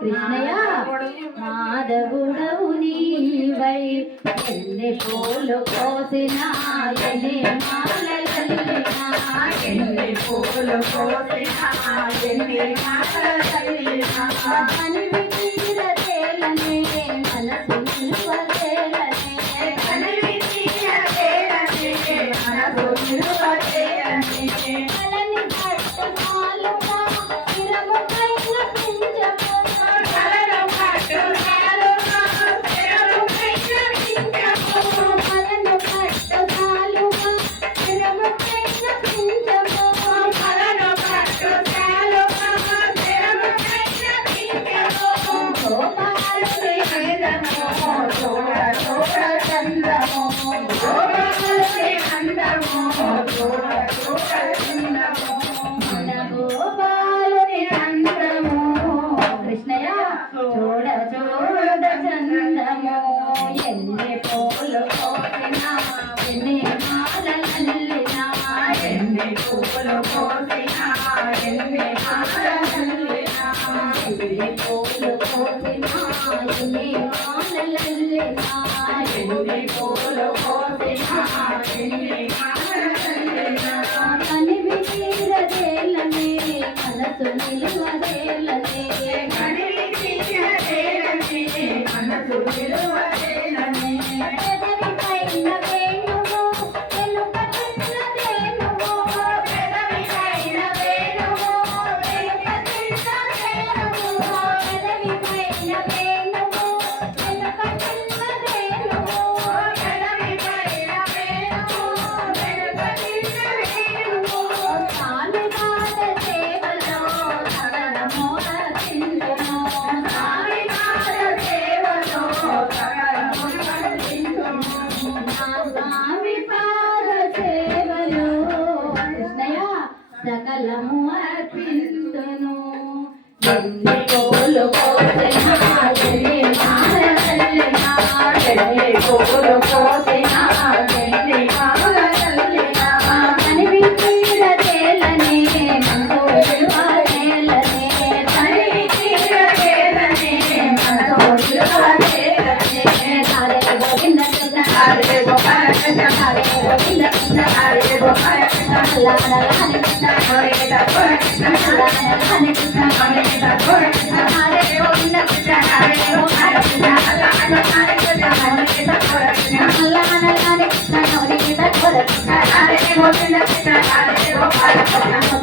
కృష్ణయ్య మాధవుడవు నీవై ఎన్ని పూలు కోసిన ఎన్ని మాలలల్లినా ఎన్ని పూలు కోసిన ఎన్ని మాలలల్లినా అనివి తీరతేలనే మనసు నిలువతేలనే అనివి తీరతేలనే మనసు నిలువతేలనే అలని పట్టమాలుగా ఇరముకైన పింజము అలను పట్టమాలుగా ఇరముకైన పింజము అలను పట్టమాలుగా ఇరముకైన పింజము అలను పట్టమాలుగా ఇరముకైన పింజము గోపాలుని అందము చూడ చూడ చందము గోపాలుని అందము చూడ చూడ చందము మన గోపాలుని అందము కృష్ణయ్య చూడ చూడ చందము ఎన్ని పూలు కోసినా ఎన్ని మాలలల్లినా ఎన్ని పూలు కోసినా ఎన్ని మాలలల్లినా ఎన్ని పూలు కోసినా ఎన్ని మాలలల్లినా ఎన్ని పూలు కోసినా ఎన్ని మాలలల్లినా కనివి తీరదేలనే మనసు నిలువదేలనే కనివి తీరదేలనే మనసు నిలువదేలనే పెదవి పైన వేణువు వెనుకటిన్నదేనువు పెదవి పైన వేణువు వెనుకటిన్నదేనువు పెదవి పైన వేణువు వెనుకటిన్నదేనువు పెదవి పైన వేణువు వెనుకటిన్నదేనువు స్వామినాథ సేవలో సకలమోహ చిందును స్వామినాథ సేవలో సకలమోహ చిందును నా స్వామి పాద సేవలో కృష్ణయ్య సకలము అర్పింతును ఎన్ని పూలు కోసినా ఎన్ని మాలలల్లినా ఎన్ని పూలు కోసినా ఎన్ని మాలలల్లినా కనివి తీరదేలనే మనసు నిలువదేలనే కనివి తీరదేలనే మనసు నిలువదేలనే హరే గోవింద కృష్ణ హరే గోపాల కృష్ణ హరే గోవింద కృష్ణ హరే గోపాల కృష్ణ హరే కృష్ణ హరే కృష్ణ హరే కృష్ణ హరే కృష్ణ హరే గోవింద కృష్ణ హరే గోపాల కృష్ణ హరే కృష్ణ హరే కృష్ణ హరే కృష్ణ హరే కృష్ణ హరే గోవింద కృష్ణ హరే గోపాల కృష్ణ